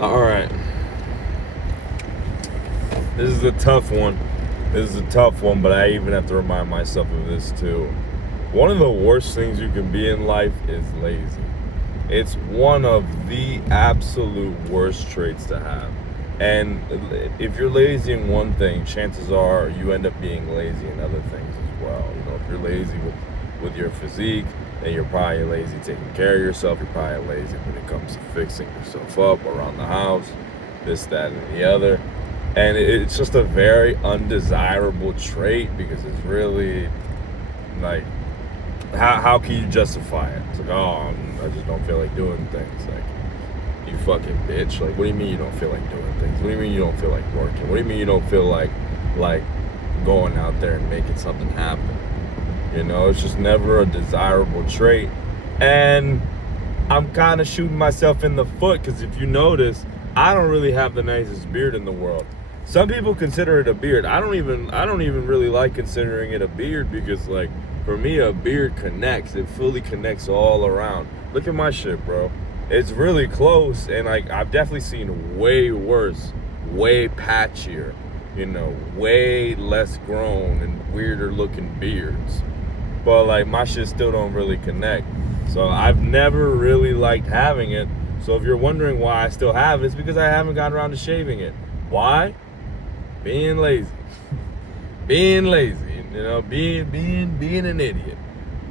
All right. This is a tough one. But I even have to remind myself of this too. One of the worst things you can be in life is lazy. It's one of the absolute worst traits to have. And if you're lazy in one thing, chances are you end up being lazy in other things as well. If you're lazy with your physique, then you're probably lazy taking care of yourself. You're probably lazy when it comes to fixing yourself up around the house, this, that, and the other. And it's just a very undesirable trait because it's really like, how can you justify it? It's like, oh, I just don't feel like doing things. Like, you fucking bitch. Like, what do you mean you don't feel like doing things? What do you mean you don't feel like working? What do you mean you don't feel like going out there and making something happen? It's just never a desirable trait. And I'm kind of shooting myself in the foot because if you notice, I don't really have the nicest beard in the world. Some people consider it a beard. I don't even really like considering it a beard because, like, for me, a beard connects. It fully connects all around. Look at my shit, bro. It's really close, and like I've definitely seen way worse, way patchier, way less grown and weirder looking beards. But like my shit still don't really connect. So I've never really liked having it. So if you're wondering why I still have it, it's because I haven't gotten around to shaving it. Why? Being lazy. Being lazy, being an idiot.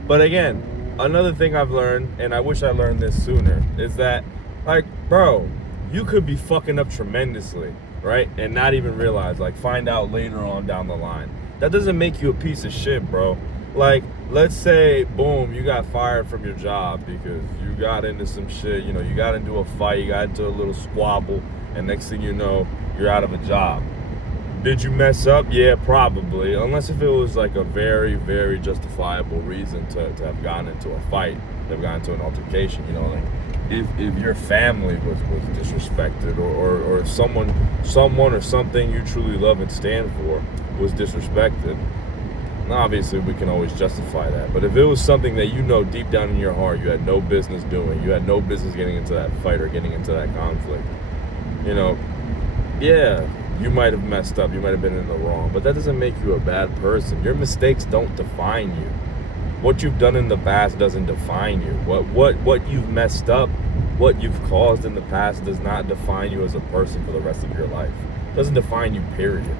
But again, another thing I've learned, and I wish I learned this sooner, is that, like, bro, you could be fucking up tremendously, right? And not even realize, like, find out later on down the line. That doesn't make you a piece of shit, bro. Like, let's say, boom, you got fired from your job because you got into some shit, you got into a fight, you got into a little squabble, and next thing you know, you're out of a job. Did you mess up? Yeah, probably. Unless if it was like a very, very justifiable reason to have gotten into a fight, to have gotten into an altercation, like if your family was disrespected or if someone or something you truly love and stand for was disrespected. Now, obviously, we can always justify that. But if it was something that deep down in your heart you had no business doing, you had no business getting into that fight or getting into that conflict, yeah, you might have messed up, you might have been in the wrong, but that doesn't make you a bad person. Your mistakes don't define you. What you've done in the past doesn't define you. What you've messed up, what you've caused in the past does not define you as a person for the rest of your life. It doesn't define you, period.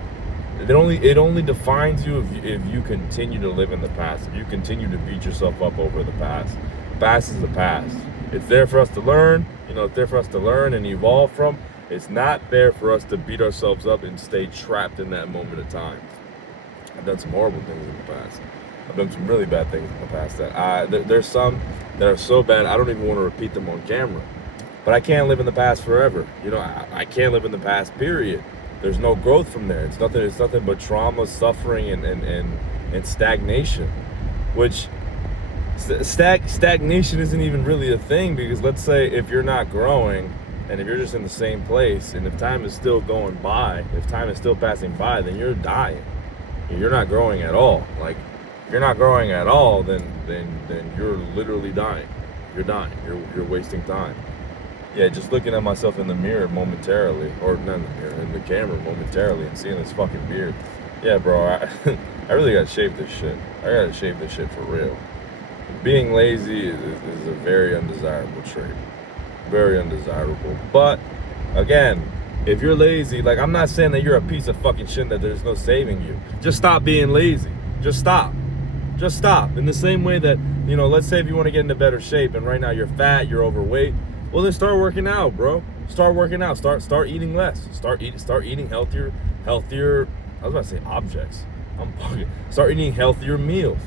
It only defines you if you continue to live in the past, if you continue to beat yourself up over the past. Past is the past. It's there for us to learn, it's there for us to learn and evolve from. It's not there for us to beat ourselves up and stay trapped in that moment of time. I've done some horrible things in the past. I've done some really bad things in the past that there's some that are so bad I don't even want to repeat them on camera. But I can't live in the past forever. I can't live in the past, period. There's no growth from there. It's nothing but trauma, suffering, and stagnation. Which stagnation isn't even really a thing because let's say if you're not growing and if you're just in the same place and if time is still going by, if time is still passing by, then you're dying. You're not growing at all. Like, if you're not growing at all, then you're literally dying. You're dying. You're wasting time. Yeah, just looking at myself in the mirror momentarily, or not in the mirror, in the camera momentarily and seeing this fucking beard. Yeah, bro, I really gotta shave this shit. I gotta shave this shit for real. Being lazy is a very undesirable trait. Very undesirable. But again, if you're lazy, like, I'm not saying that you're a piece of fucking shit, that there's no saving you. Just stop being lazy. Just stop. In the same way that, let's say if you want to get into better shape and right now you're fat, you're overweight, well then start working out, bro. Start working out. Start eating less. Start eating healthier. I was about to say objects. Start eating healthier meals.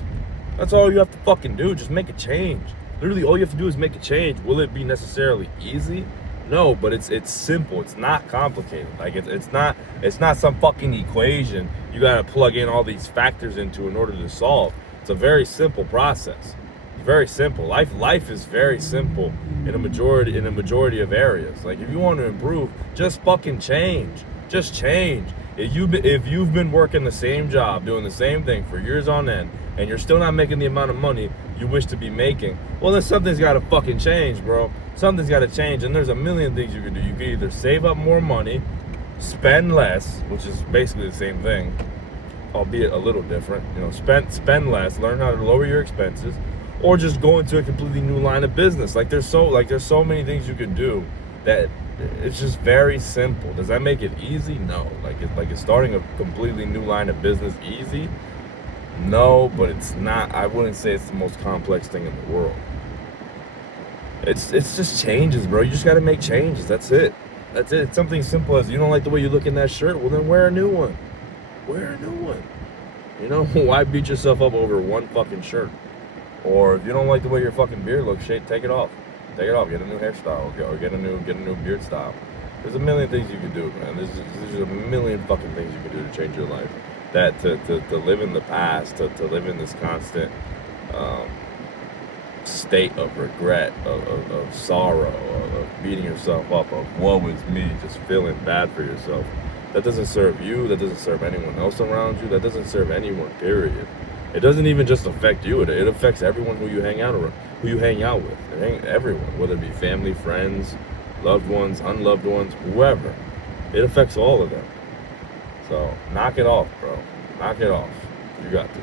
That's all you have to fucking do. Just make a change. Literally, all you have to do is make a change. Will it be necessarily easy? No, but it's simple. It's not complicated. Like it's not some fucking equation you gotta plug in all these factors into in order to solve. It's a very simple process. It's very simple. Life is very simple in a majority of areas. Like if you want to improve, just fucking change. Just change. If you've been working the same job, doing the same thing for years on end, and you're still not making the amount of money you wish to be making, well, then something's got to fucking change, bro. Something's got to change, and there's a million things you can do. You can either save up more money, spend less, which is basically the same thing, albeit a little different. You know, spend less, learn how to lower your expenses, or just go into a completely new line of business. There's so many things you can do that it's just very simple. Does that make it easy? No. Is starting a completely new line of business easy? No, but it's not. I wouldn't say it's the most complex thing in the world. It's just changes, bro. You just got to make changes. That's it. It's something simple as, you don't like the way you look in that shirt? Well, then wear a new one. Wear a new one. You know, why beat yourself up over one fucking shirt? Or if you don't like the way your fucking beard looks, take it off. Take it off. Get a new hairstyle, or get a new beard style. There's a million things you can do, man. There's a million fucking things you can do to change your life. That to live in the past, to live in this constant state of regret, of sorrow, of beating yourself up, of woe is me, just feeling bad for yourself. That doesn't serve you. That doesn't serve anyone else around you. That doesn't serve anyone, period. It doesn't even just affect you. It affects everyone who you hang out with. Everyone, whether it be family, friends, loved ones, unloved ones, whoever. It affects all of them. So knock it off, bro. Knock it off. You got this.